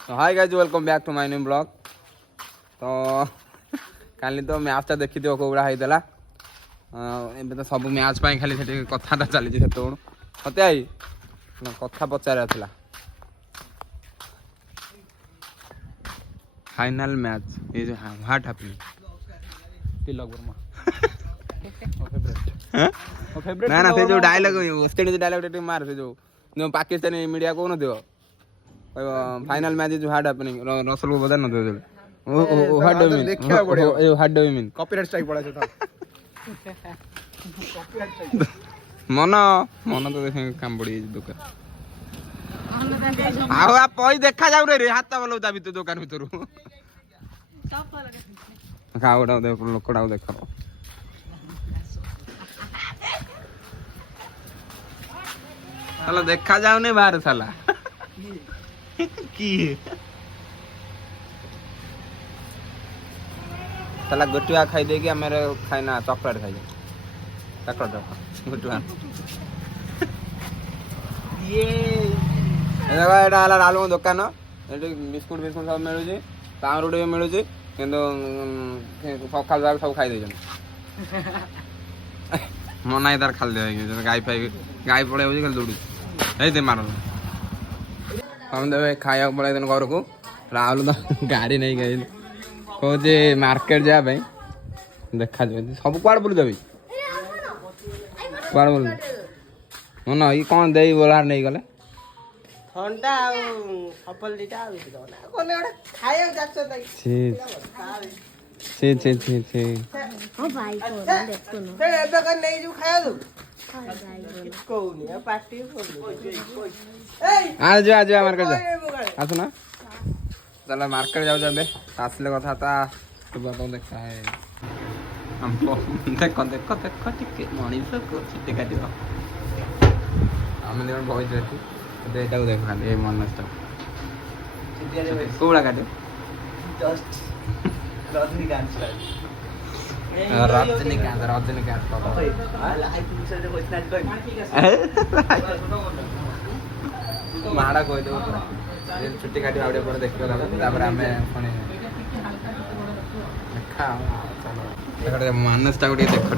Hi guys welcome back to my new blog. तो काली तो मैच देखी थो कौड़ा होता ए तो सब मैच खाली से कथा चली मत आई कथा पचार फाइनल मैच ये जो व्हाट हैपेनिंग तिलक वर्मा ना ना से जो डायलॉग वेस्टइंडीज डायलॉग मार से जो पाकिस्तानी मीडिया को न final match is what happening Russell को बता न दे व्हाट डू मीन देखिया पड़ियो what do mean copyright strike पड़ा था कॉपीराइट स्ट्राइक मन तो देखे काम पड़ी दुकान आउ आ पई देखा जाउ रे हाथ बोलौ ता भीतर दुकान भीतर सब लगा खाउडा दे लोकड़ा देखो साला देखा जाउने बाहर साला की साला गुटुआ खाई देगी मेरे खाइना चॉकलेट खाई चॉकलेट गुटुआ ये देखो एटा हला आलू दुकान एटी बिस्कुट बिस्कुट सब मिलुची पाउरुटी भी मिलुची किंतु सकाल जाग सब खाई देछन मना इधर खाल दे गाय पाई गाय पड़े होजी खाली दौड़ी ए दे मारो हम देवे खाया पड़े दिन घर को राहुल तो गाड़ी नहीं गई कहे मार्केट जा देखा जाए सब कुआड़ बोल देवी कुआड़ बोल मन ये कौन दे बोलार नहीं गले ठंडा सफल दीटा कोने ओडा खाया जाचो ताई छी हां भाई को देखतो न ए एबे कर नहीं जो खाया दो कोनी पार्टी बोल ए आज मार्केट जा आसो ना चल मार्केट जाऊ जाबे आसले कथा ता तो बाबा देखा है हम देखो देखो देखो टिके मनीष को छिटे काटिबा हम देन बहुत रहती तो एटा देख खाली ए मनस्ता कोड़ा काटे जस्ट रजनीकांत रजनीकांत आई तुमसे देखो इतना माड़ा कह दो पूरा छुट्टी काटी आउटे पर देखियो तापर हमें पुणी देखा चलो देखो मानसटा गोटे देखो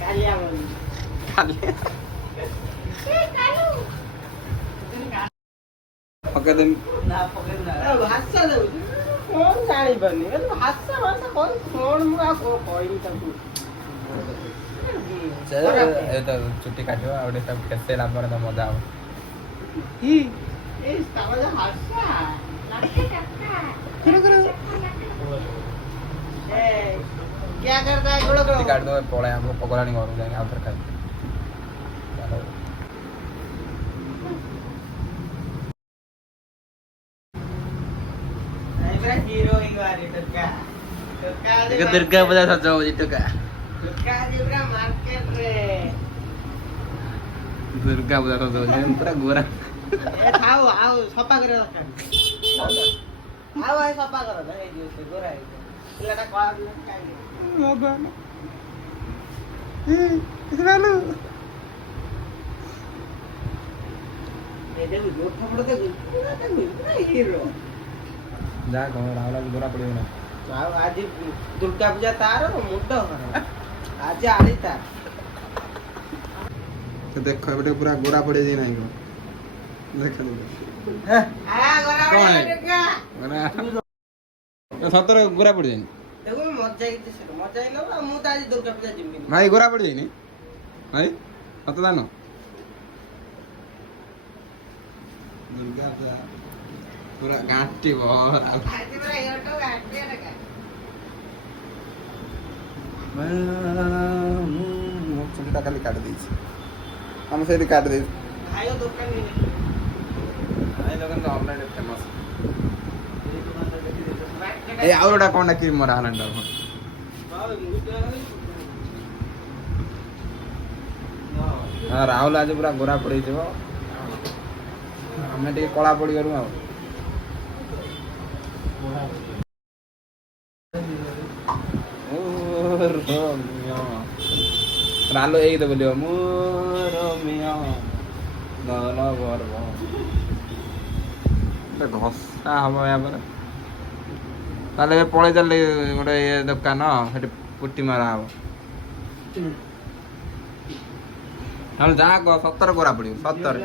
कालिया बोली कालिया ओके दिन ना पकड़ ना भाषा दे कौन जानी बनी ए भाषा भाषा कौन मुआ को कोई तक चल ए तो छुट्टी काटियो आउटे सब कैसे ला पर तो मजा आओ ही ए तावा भाषा लड़के टक्का करो ए क्या करता है गोलो छुट्टी काट दो पड़े हमको पकड़ानी घर जाएंगे आउटर खाई चलो हीरो ही वाली टक्का देखो दुर्गा पूजा सजाओ जी टका टक्का जीवरा मार्केट रे दुर्गा पूजा सजाओ जी पूरा गोरा ए खाओ आओ सफा करे आओ आई सफा करो ना ए दियो गोरा है पिलाटा कळा दियो काई भगवान इसरालू ए देखो जो थमड़ो देखो हीरो जा कहो रावला की गोरा पड़ियो ना आओ आज दुर्गा पूजा तार मुंडो करो आज आली तार तो देखो बेटे पूरा गोरा पड़े जी नहीं को देखो आ गोरा कौन है? टक्का गोरा तो सतर गोरा पड़ जाए देखो मजा ही मजा ही लो मु तो आज दुर्गा पूजा जिम्मी भाई गोरा पड़ जाए नहीं भाई कत जानो दुर्गा पूजा पूरा गांटी बहुत आज मेरा योटो गाटे लगा चुलटा खाली काट दी हम से काट दी आयो दुकान में आई लोगन तो ऑनलाइन फेमस ए आवरोडा कोंडा की मरा हलंडा हां राहुल आज पूरा गोरा पड़ी थो हमें टे कला पड़ी करू आ रालो एक तो बोलियो मोर मिया गला भरबो ଘଷା ହବ ୟାପରେ ତାହେଲେ ଏବେ ପଳେଇ ଚାଲିଲେ ଗୋଟେ ଇଏ ଦୋକାନ ସେଠି ପୁଟି ମାରା ହବ ଆଉ ଯାହା କହ ସତରେ କରା ପଡିବ ସତରେ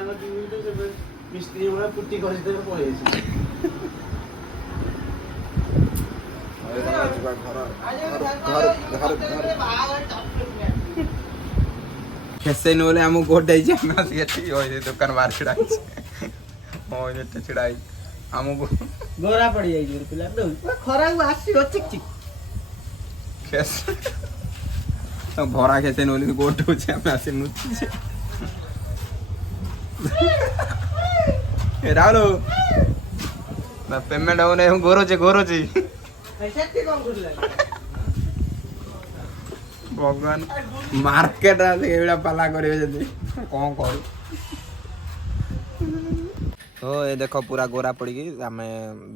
ମିସ୍ତ୍ରୀ ଭଳିଆ ପୁଟି କରିଦେବେ ପଳେଇଛି। ଖେସେଇନି ବୋଲି ଆମକୁ ଗୋଟ ଦେଇଛି ଆମେ ଆସିକି ଏଠିକି ଦୋକାନ ବାହାର ଛିଡା ହେଇଛି ଏଠି ଛିଡା ହେଇଛି ଆମକୁ ଗୋରା ପଡିଯାଇଛି ପିଲା ଖରାକୁ ଆସିବ ଚିକ୍ ଚିକ୍ ଭରା ଖେସେଇନି ବୋଲି ଗୋଟ ହଉଛି ଆମେ ଆସି ନୁଚୁଛେ ରାହୁଲ ପେମେଣ୍ଟ ହଉନି ଗୋରୁଛି ସେଠି କଣ କରୁଥିଲା ଭଗବାନ ମାର୍କେଟ ଏଇଭଳିଆ ପାଲା କରିବେ ଯଦି କଣ କରୁ ଓ ଏ ଦେଖ ପୁରା ଗୋରା ପଡିକି ଆମେ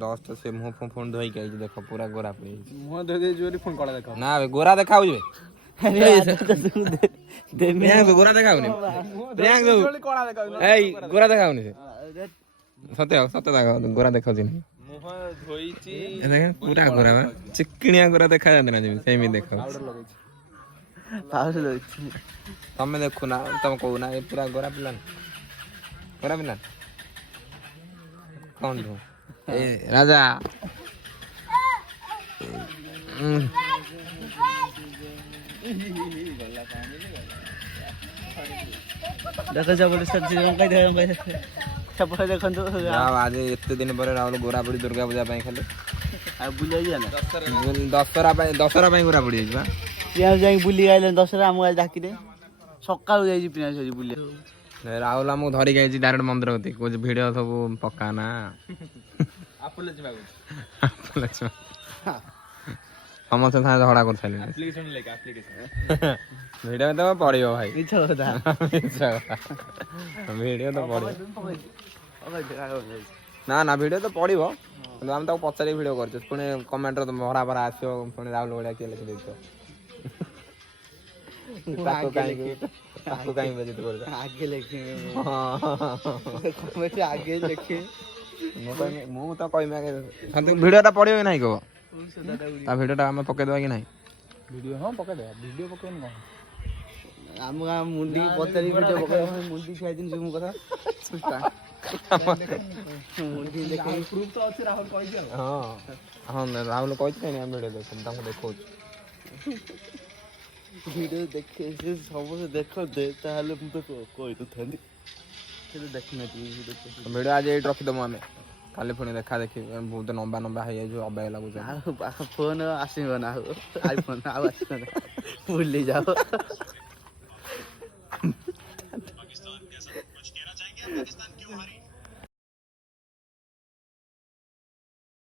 ଦଶ ସେ ମୁହଁ ଫୁଣି ଧୋଇକି ଆଇଛି ଦେଖ ପୁରା ଗୋରା ପଡିଯାଇଛି ମୁହଁ ଧୋଇ ଦେଇଛୁ ବୋଲି ପୁଣି କଳା ଦେଖା ନା ଗୋରା ଦେଖା ହଉଛି ଗୋରା ଦେଖା ହଉନି ଏଇ ଗୋରା ଦେଖା ହଉନି ସେ ସତ ଦେଖା ଗୋରା ଦେଖାଉଛି ପୁରା ଗୋରା ଚିକିଣିଆ ଗୋରା ଦେଖାଯାନ୍ତି ନା ଯେମିତି ସେମିତି ଦେଖା ତମେ ଦେଖୁନା ତମେ କହୁନା ଏ ପୁରା ଗୋରା ପିଲା କଣ ଏ ରାଜା ଦେଖନ୍ତୁ ଆଜି ଏତେ ଦିନ ପରେ ରାହୁଲ ଗୋରା ପଡି ଦୁର୍ଗା ପୂଜା ପାଇଁ ଖାଲି ଆଉ ବୁଲିବାକୁ ଯିବା ଦଶହରା ପାଇଁ ଗୋରା ପଡି ଯାଇଛି ବା ପିଆଜ ଯାଇକି ବୁଲି ଆଇଲେ ଦଶହରା ଆମକୁ ଆଜି ଡାକିଦେ ସକାଳୁ ଯାଇଛି ପିଆଜ ବୁଲିବାକୁ ରାହୁଲ ଆମକୁ ଧରିକି ଆଇଛି ଡାଇରେକ୍ଟ ମନ୍ଦିର କତି କହୁଛି ଭିଡିଓ ସବୁ ପକା ନା ସମସ୍ତେ ସାଙ୍ଗେ ଝଗଡା କରିସାରିଲେଣି ଭିଡିଓ ତ ପଡିବ ଭାଇ ଭିଡିଓ ତ ପଡିବ ନା ଭିଡିଓ ତ ପଡିବ କିନ୍ତୁ ଆମେ ତାକୁ ପଚାରିକି ଭିଡିଓ କରିଛୁ ପୁଣି କମେଣ୍ଟରେ ଭରା ଭରା ଆସିବ ପୁଣି ରାହୁଲ ଭଳିଆ କିଏ ଲେଖିଦେଇଥିବ ତାକୁ କାହିଁ ବେଜିତ କରୁଛ ଆଗେ ଲେଖିବେ ଆଗେ ଲେଖିବେ ମୁଁ ତ କହିବି ଆଗେ ଭିଡିଓଟା ପଡିବ କି ନାହିଁ କହ ତା ଭିଡିଓଟା ଆମେ ପକେଇଦବା କି ନାହିଁ ଭିଡିଓ ହଁ ପକେଇଦବା ଭିଡିଓ ପକେଇନି କଣ ଆମ ଗାଁ ମୁଣ୍ଡି ପଚାରି ଭିଡିଓ ପକେଇବା ମୁଣ୍ଡି ଖାଇଦିନ ଜୁମ କଥା ମୁଣ୍ଡି ଦେଖେଇ ପ୍ରୁଫ୍ ତ ଅଛି ରାହୁଲ କହିଛି ହଁ ରାହୁଲ କହିଛି କାହିଁକି ଆମେ ଭିଡିଓ ଦେଖୁଛୁ ତାଙ୍କୁ ଦେଖାଉଛୁ ଭିଡିଓ ଦେଖେ ସେ ସମସ୍ତେ ଦେଖନ୍ତେ ତାହେଲେ ମୁଁ ତ କହିଦେଇଥାନ୍ତି ସେ ଦେଖିନଥିବି ଭିଡିଓ ଆଜି ଏଇଠି ରଖିଦେବୁ ଆମେ କାଲି ପୁଣି ଦେଖା ଦେଖି ବହୁତ ଲମ୍ବା ହେଇଯାଇଛି ଅବାଗିଆ ଲାଗୁଛି ଆଉ ଫୋନ ଆସିବ ନା ଆଉ ଆଇଫୋନ ଆଉ ଆସିବ ନା ଭୁଲି ଯାଅ